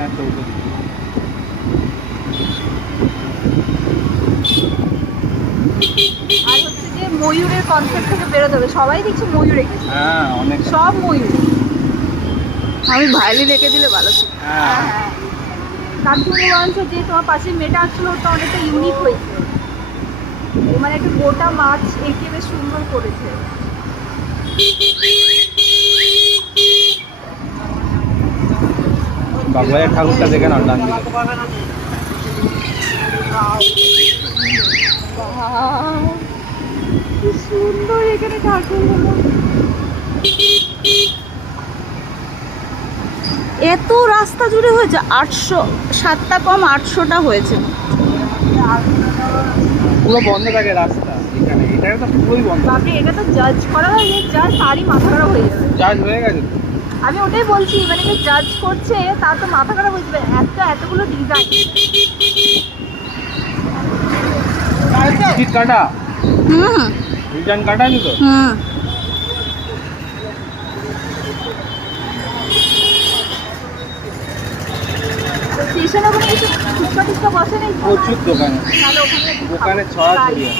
আর হচ্ছে যে ময়ূরের কনসেপ্ট থেকে বেরোতে হবে, সবাই দেখছি ময়ূর এঁকেছে। হ্যাঁ অনেক সব ময়ূর। আমি ভায়োলিন এঁকে দিলে ভালো ছিল। হ্যাঁ তার জন্য বরঞ্চ যে তোমার পাশে মেয়েটা আসলো ওটা অনেকটা ইউনিক হয়েছে, ও মানে একটা গোটা মাছ এঁকে বেশ সুন্দর করেছে। বাগবাজার ঠাকুরটা দেখে না ডান দিকে। কি সুন্দর এখানে ঠাকুরগুলো। এত রাস্তা জুড়ে হয়েছে, 800, 7টা কম 800টা হয়েছে। পুরো বন্ধ থাকে রাস্তা এখানে, এটা তো পুরোই বন্ধ। বাপরে, এটা তো জাজ করা হয়, যা তারই মাথা খারাপ হয়ে যাবে। জাজ হয়ে গেছে তো। আমি ওটাই বলছি, মানে যে জাজ করছে তার তো মাথা খারাপ হয়ে যাবে, এতগুলো ডিজাইন। টিকিট কাটা? হুম রিটার্ন কাটা আছে তো? হুম। স্টেশনে ওখানে কিছু ফুচকা টুচকা বসে নেই? প্রচুর দোকানে, তাহলে ওখানে দোকানে ছড়া ছড়িয়ে।